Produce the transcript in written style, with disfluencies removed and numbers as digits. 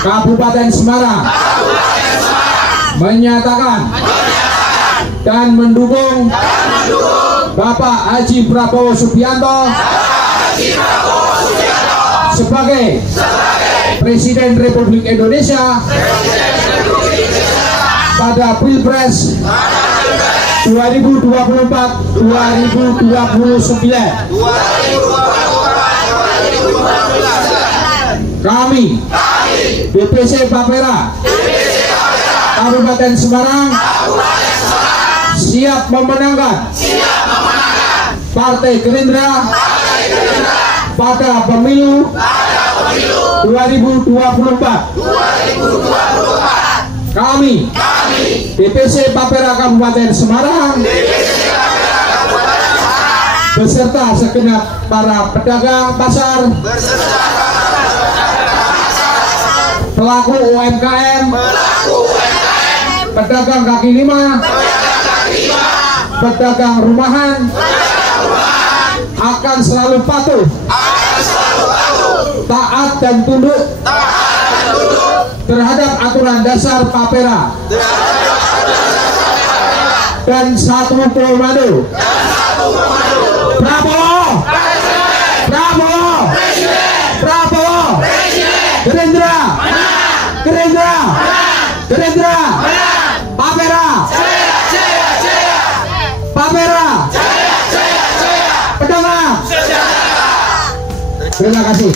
Kabupaten Semarang menyatakan dan mendukung Bapak Haji Prabowo Subianto sebagai Presiden Republik Indonesia pada Pilpres 2024-2029. Kami DPC Papera Kabupaten Semarang siap memenangkan Partai Gerindra pada pemilu 2024. Kami DPC Papera Kabupaten Semarang beserta segenap para pedagang pasar, pelaku UMKM, pedagang kaki lima, pedagang rumahan akan selalu patuh, taat dan tunduk terhadap aturan dasar Papera dan satu komando. Prabowo, Prabowo, Prabowo, Gerindra, Gerindra, Gerindra, Papera, Papera, pedagang. Terima kasih.